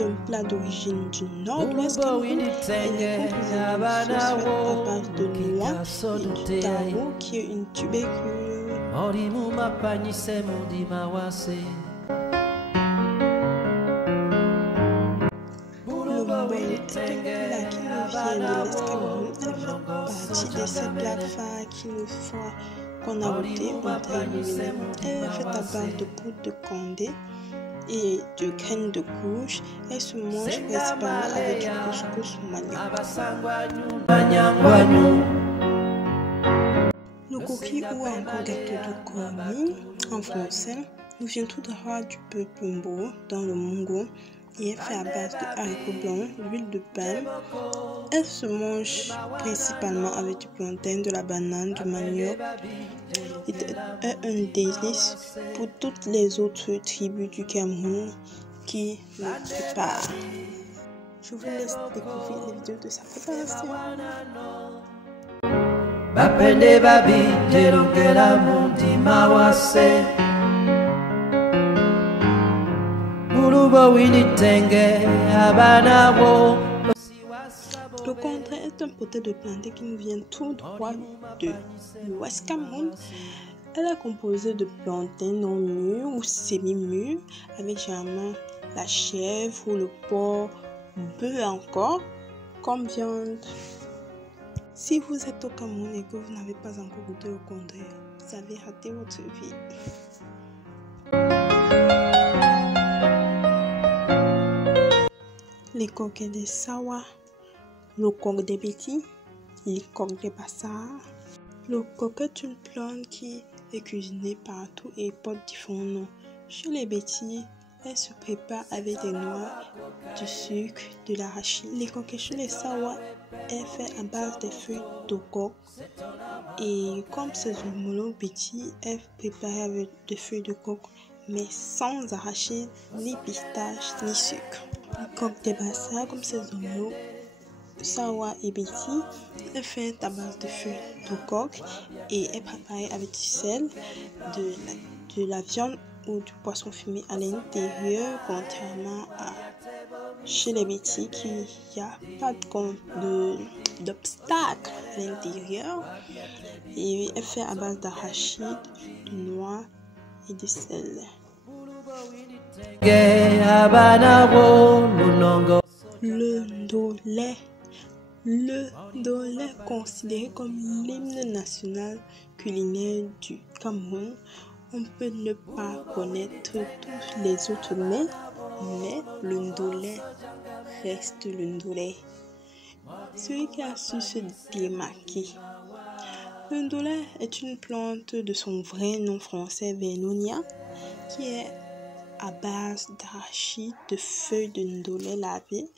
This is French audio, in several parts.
est un plat d'origine du nord de l'Ouest Cameroun. Elle est composée d'une sauce faite à base de noix et du taro, qui est une tubercule. Le mbong est un plat qui nous vient de l'Est Cameroun. Elle fait partie de ces plats phares qu'on a goûté en Taïwan. Elle est faite à base de poudre de kandé et de graines de courge. Elle se mange principalement avec du couscous manioc. Le coquille ou encore gâteau de cornu en français nous vient tout droit du peuple Mbo dans le Mongo et est fait à base de haricots blancs, d'huile de palme. Elle se mange principalement avec du plantain, de la banane, du manioc. C'est un délice pour toutes les autres tribus du Cameroun qui le préparent. Je vous laisse découvrir les vidéos de sa préparation. Bapende babi jerokela mundi mawase Bulubo winitenge abanabo. Le contraire est un poté de plantain qui nous vient tout droit de l'Ouest Cameroun. Elle est composée de plantains non mûrs ou semi-mûrs avec généralement la chèvre ou le porc, bœuf encore comme viande. Si vous êtes au Cameroun et que vous n'avez pas encore goûté au contraire, vous avez raté votre vie. Les coques des sawa, le coq des bêtis, les coques des bassards. Le coq est une plante qui est cuisinée partout et porte différents noms. Chez les bêtis, elle se prépare avec des noix, du sucre, de l'arachide. Les coques chez les sawa est fait à base des feuilles de coque. Et comme ses homologues bêtis, est préparée avec des feuilles de coque, mais sans arachide, ni pistache, ni sucre. Les coques des bassards, comme ses homologues sawa et bêtis, est faite à base de feuilles de coque et est préparée avec du sel, de la viande ou du poisson fumé à l'intérieur, contrairement à chez les bêtis qui n'y a pas d'obstacle à l'intérieur et est fait à base d'arachide, de noix et de sel. Le ndolé. Le ndolé, considéré comme l'hymne national culinaire du Cameroun, on peut ne pas connaître tous les autres mets, mais le ndolé reste le ndolé. Celui qui a su se démarquer. Le ndolé est une plante de son vrai nom français Vernonia, qui est à base d'arachide, de feuilles de ndolé lavées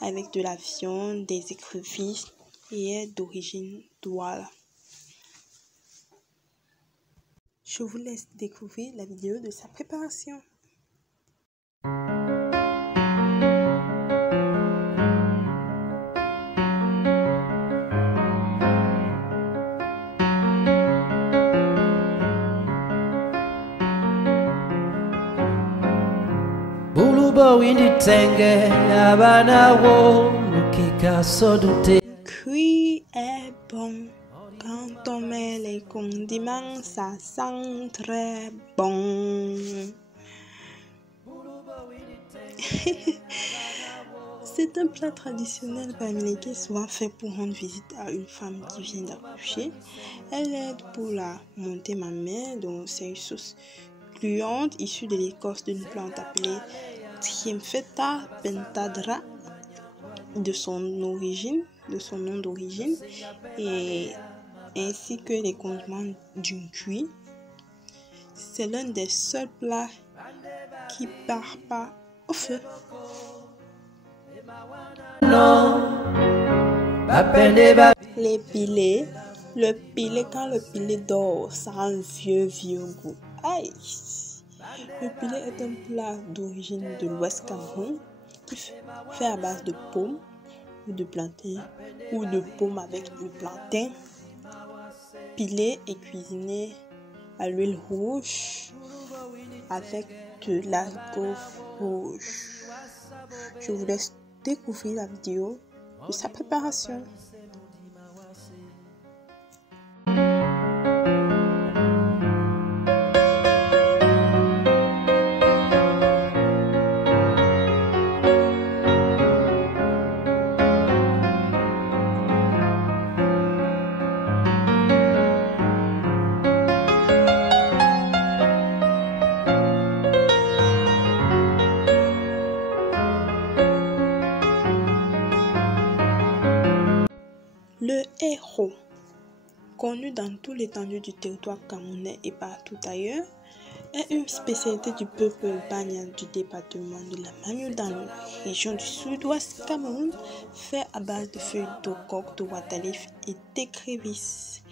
avec de la viande, des écrevisses et est d'origine douala. Je vous laisse découvrir la vidéo de sa préparation. Le cuit est bon. Quand on met les condiments, ça sent très bon. C'est un plat traditionnel bamileke souvent fait pour rendre visite à une femme qui vient d'accoucher. Elle aide pour la montée mammaire, donc c'est une sauce gluante issue de l'écorce d'une plante appelée Triempheta pentadra de son nom d'origine, et ainsi que les condiments d'une cuit. C'est l'un des seuls plats qui part pas au feu. Les pilés. Le pilé, quand le pilé dort, ça a un vieux goût. Aïe! Le pilé est un plat d'origine de l'Ouest Cameroun qui fait à base de pommes ou de plantain ou de pommes avec du plantain. Pilé et cuisiné à l'huile rouge avec de l'alcool rouge. Je vous laisse découvrir la vidéo de sa préparation. Le héros, connu dans toute l'étendue du territoire camerounais et partout ailleurs, est une spécialité du peuple Banya du département de la Magno dans la région du sud-ouest Cameroun, fait à base de feuilles de coque, de watalif et d'écrevisse.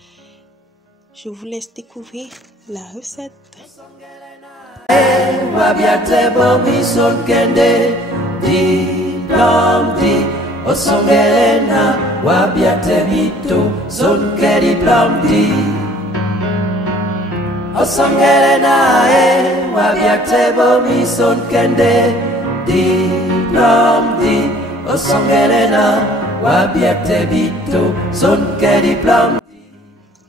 Je vous laisse découvrir la recette. Osongelena wabiate bito sonkeri plamdi Osongelena wabiate bomi sonkende di plamdi Osongelena wabiate bito sonkeri plamdi.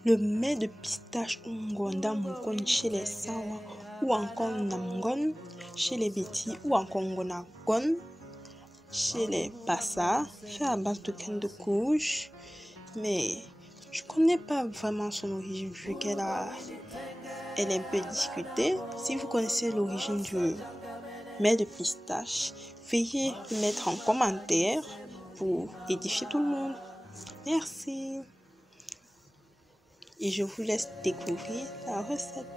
Le mets de pistache Ngonda Mokon chez les Sawa ou encore Namgon chez les Bétis ou encore Ngonagon chez les Bassa, fait à base de canne de couche, mais je connais pas vraiment son origine vu qu'elle est un peu discutée. Si vous connaissez l'origine du mets de pistache, veuillez le mettre en commentaire pour édifier tout le monde. Merci. Et je vous laisse découvrir la recette.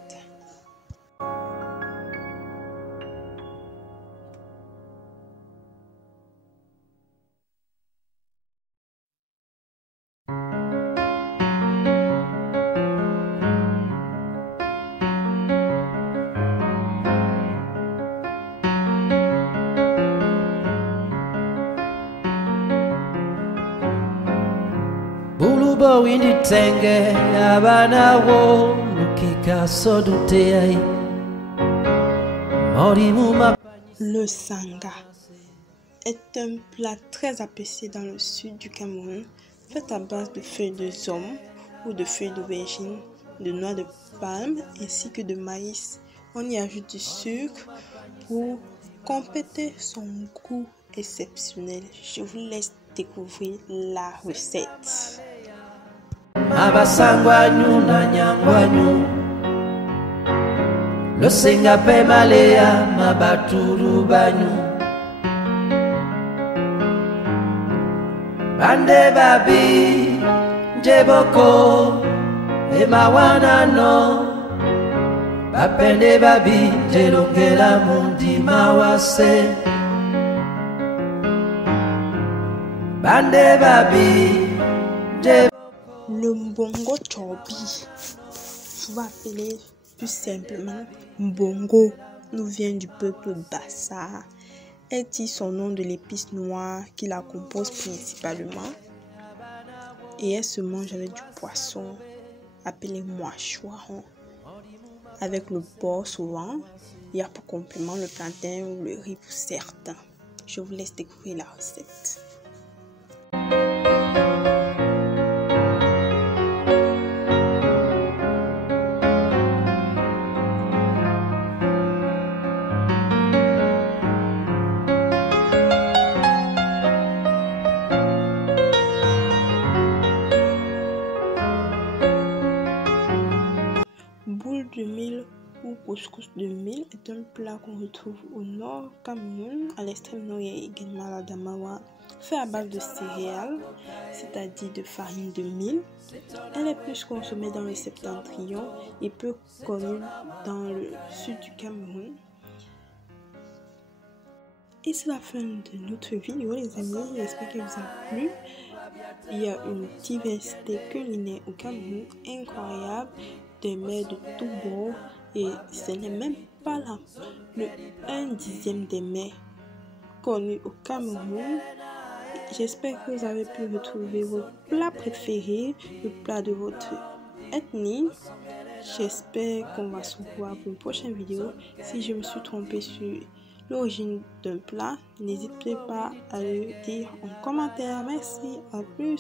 Bulubo windi tenge abana wo lukika sodute ai Morimuma. Le sanga est un plat très apprécié dans le sud du Cameroun, fait à base de feuilles de zom ou de feuilles d'aubergine, de noix de palme ainsi que de maïs. On y ajoute du sucre pour compléter son goût exceptionnel. Je vous laisse découvrir la recette. Mabasangwanyu na nyangwanyu Lo senga pe malea mabaturu banyu Bande babi jeboko e mawana no Bapende babi jelongela mundi mawase Bande babi jeboko. Le mbongo chobi, je vais appeler plus simplement mbongo, nous vient du peuple Bassa. Elle tire son nom de l'épice noire qui la compose principalement et elle se mange avec du poisson appelé mouachoiron. Avec le porc souvent, il y a pour complément le plantain ou le riz pour certains. Je vous laisse découvrir la recette. Boule de mil ou couscous de mil est un plat qu'on retrouve au nord Cameroun, à l'extrême nord et également à la Damawa, fait à base de céréales, c'est-à-dire de farine de mil. Elle est plus consommée dans le septentrion et peu connue dans le sud du Cameroun. Et c'est la fin de notre vidéo les amis, j'espère qu'elle vous a plu. Il y a une diversité culinaire au Cameroun incroyable, des mets de tout bord et ce n'est même pas là le 1/10 des mets connus au Cameroun. J'espère que vous avez pu retrouver vos plats préférés, le plat de votre ethnie. J'espère qu'on va se voir pour une prochaine vidéo. Si je me suis trompée sur l'origine d'un plat, n'hésitez pas à le dire en commentaire. Merci, à plus.